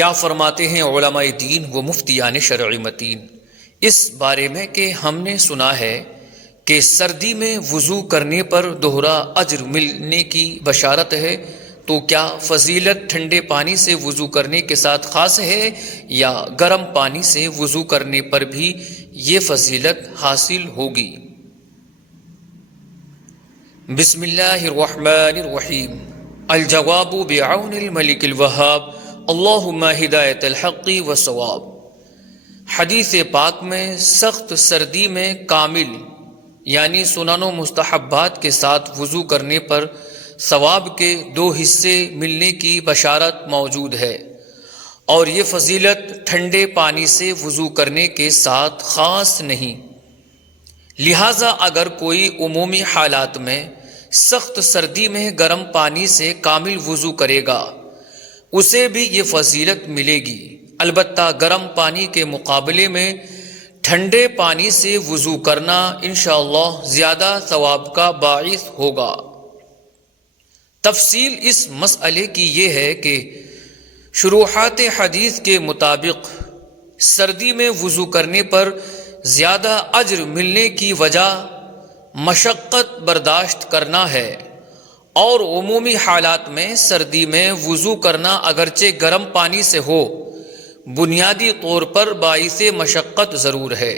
کیا فرماتے ہیں علماء دین و مفتیان شرعی متین اس بارے میں کہ ہم نے سنا ہے کہ سردی میں وضو کرنے پر دوہرا اجر ملنے کی بشارت ہے، تو کیا فضیلت ٹھنڈے پانی سے وضو کرنے کے ساتھ خاص ہے یا گرم پانی سے وضو کرنے پر بھی یہ فضیلت حاصل ہوگی؟ بسم اللہ الرحمن الرحیم۔ الجواب بعون الملک الوہاب، اللہم ہدایت الحق والصواب۔ حدیث پاک میں سخت سردی میں کامل یعنی سنن و مستحبات کے ساتھ وضو کرنے پر ثواب کے 2 حصے ملنے کی بشارت موجود ہے، اور یہ فضیلت ٹھنڈے پانی سے وضو کرنے کے ساتھ خاص نہیں۔ لہٰذا اگر کوئی عمومی حالات میں سخت سردی میں گرم پانی سے کامل وضو کرے گا اسے بھی یہ فضیلت ملے گی، البتہ گرم پانی کے مقابلے میں ٹھنڈے پانی سے وضو کرنا انشاءاللہ زیادہ ثواب کا باعث ہوگا۔ تفصیل اس مسئلے کی یہ ہے کہ شروحات حدیث کے مطابق سردی میں وضو کرنے پر زیادہ اجر ملنے کی وجہ مشقت برداشت کرنا ہے، اور عمومی حالات میں سردی میں وضو کرنا اگرچہ گرم پانی سے ہو بنیادی طور پر باعث مشقت ضرور ہے،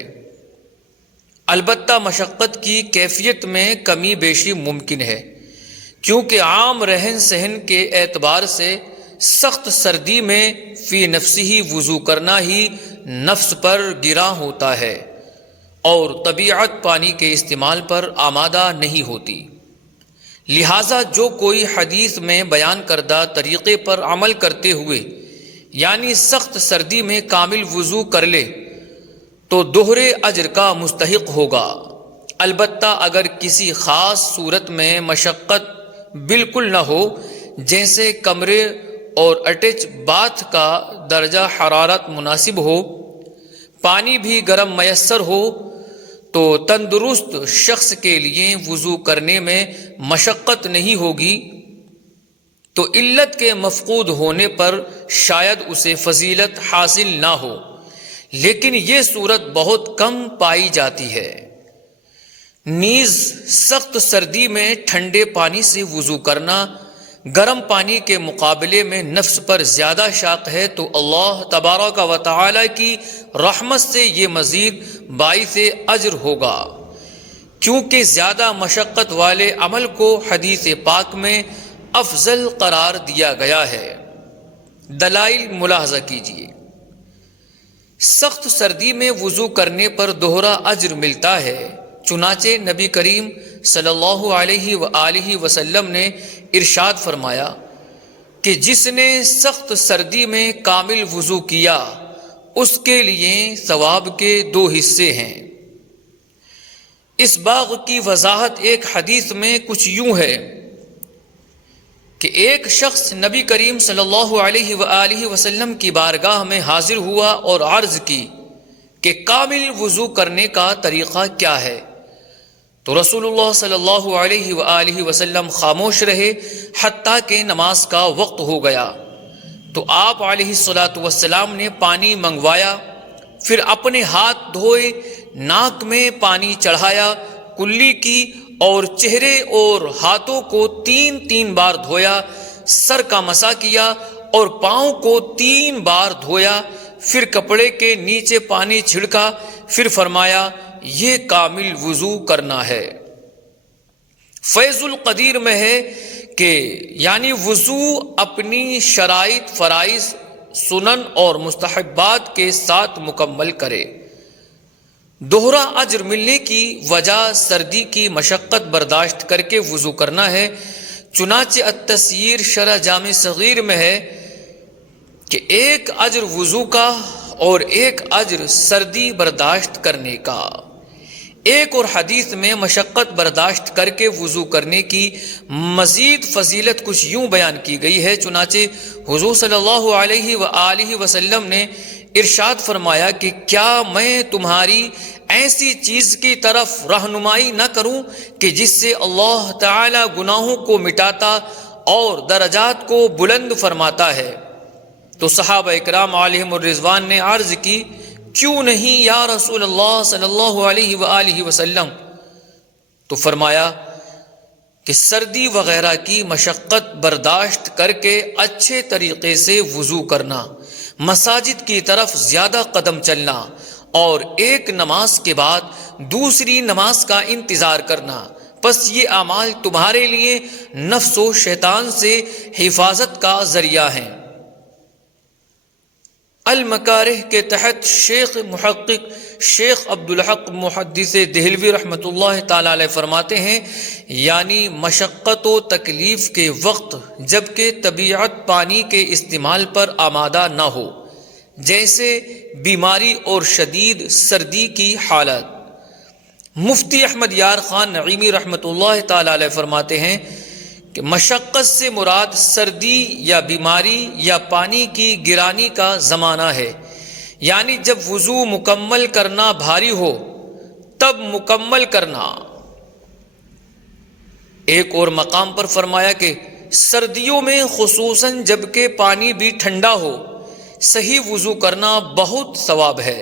البتہ مشقت کی کیفیت میں کمی بیشی ممکن ہے، کیونکہ عام رہن سہن کے اعتبار سے سخت سردی میں فی نفسہ وضو کرنا ہی نفس پر گراں ہوتا ہے، اور طبیعت پانی کے استعمال پر آمادہ نہیں ہوتی۔ لہٰذا جو کوئی حدیث میں بیان کردہ طریقے پر عمل کرتے ہوئے یعنی سخت سردی میں کامل وضو کر لے تو دوہرے اجر کا مستحق ہوگا، البتہ اگر کسی خاص صورت میں مشقت بالکل نہ ہو، جیسے کمرے اور اٹیچ باتھ کا درجہ حرارت مناسب ہو، پانی بھی گرم میسر ہو، تو تندرست شخص کے لیے وضو کرنے میں مشقت نہیں ہوگی، تو علت کے مفقود ہونے پر شاید اسے فضیلت حاصل نہ ہو، لیکن یہ صورت بہت کم پائی جاتی ہے۔ نیز سخت سردی میں ٹھنڈے پانی سے وضو کرنا گرم پانی کے مقابلے میں نفس پر زیادہ شاق ہے، تو اللہ تبارک و تعالی کی رحمت سے یہ مزید باعث اجر ہوگا، کیونکہ زیادہ مشقت والے عمل کو حدیث پاک میں افضل قرار دیا گیا ہے۔ دلائل ملاحظہ کیجیے۔ سخت سردی میں وضو کرنے پر دوہرا اجر ملتا ہے، چنانچہ نبی کریم صلی اللہ علیہ وآلہ وسلم نے ارشاد فرمایا کہ جس نے سخت سردی میں کامل وضو کیا اس کے لیے ثواب کے 2 حصے ہیں۔ اس باغ کی وضاحت ایک حدیث میں کچھ یوں ہے کہ ایک شخص نبی کریم صلی اللہ علیہ وآلہ وسلم کی بارگاہ میں حاضر ہوا اور عرض کی کہ کامل وضو کرنے کا طریقہ کیا ہے؟ تو رسول اللہ صلی اللہ علیہ وآلہ وسلم خاموش رہے حتیٰ کہ نماز کا وقت ہو گیا، تو آپ علیہ الصلاۃ والسلام نے پانی منگوایا، پھر اپنے ہاتھ دھوئے، ناک میں پانی چڑھایا، کلی کی اور چہرے اور ہاتھوں کو 3 بار دھویا، سر کا مسح کیا اور پاؤں کو 3 بار دھویا، پھر کپڑے کے نیچے پانی چھڑکا، پھر فرمایا یہ کامل وضو کرنا ہے۔ فیض القدیر میں ہے کہ یعنی وضو اپنی شرائط، فرائض، سنن اور مستحبات کے ساتھ مکمل کرے۔ دوہرا اجر ملنے کی وجہ سردی کی مشقت برداشت کر کے وضو کرنا ہے، چنانچہ التسییر شرح جامع صغیر میں ہے کہ 1 اجر وضو کا اور 1 اجر سردی برداشت کرنے کا۔ ایک اور حدیث میں مشقت برداشت کر کے وضو کرنے کی مزید فضیلت کچھ یوں بیان کی گئی ہے، چنانچہ حضور صلی اللہ علیہ وآلہ وسلم نے ارشاد فرمایا کہ کیا میں تمہاری ایسی چیز کی طرف رہنمائی نہ کروں کہ جس سے اللہ تعالی گناہوں کو مٹاتا اور درجات کو بلند فرماتا ہے؟ تو صحابہ اکرام علیہم الرضوان نے عرض کی کیوں نہیں یا رسول اللہ صلی اللہ علیہ وآلہ وسلم؟ تو فرمایا کہ سردی وغیرہ کی مشقت برداشت کر کے اچھے طریقے سے وضو کرنا، مساجد کی طرف زیادہ قدم چلنا اور ایک نماز کے بعد دوسری نماز کا انتظار کرنا، پس یہ اعمال تمہارے لیے نفس و شیطان سے حفاظت کا ذریعہ ہیں۔ المکارہ کے تحت شیخ محقق شیخ عبدالحق محدث دہلوی رحمۃ اللہ تعالی علیہ فرماتے ہیں، یعنی مشقت و تکلیف کے وقت جبکہ طبیعت پانی کے استعمال پر آمادہ نہ ہو، جیسے بیماری اور شدید سردی کی حالت۔ مفتی احمد یار خان نعیمی رحمۃ اللہ تعالی علیہ فرماتے ہیں کہ مشقت سے مراد سردی یا بیماری یا پانی کی گرانی کا زمانہ ہے، یعنی جب وضو مکمل کرنا بھاری ہو تب مکمل کرنا۔ ایک اور مقام پر فرمایا کہ سردیوں میں خصوصاً جبکہ پانی بھی ٹھنڈا ہو صحیح وضو کرنا بہت ثواب ہے۔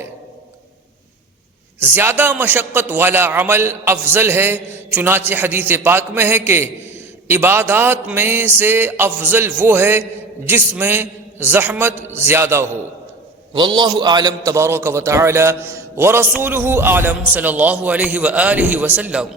زیادہ مشقت والا عمل افضل ہے، چنانچہ حدیث پاک میں ہے کہ عبادات میں سے افضل وہ ہے جس میں زحمت زیادہ ہو۔ واللہ اعلم تبارک و تعالی ورسولہ اعلم صلی اللہ علیہ وآلہ وسلم۔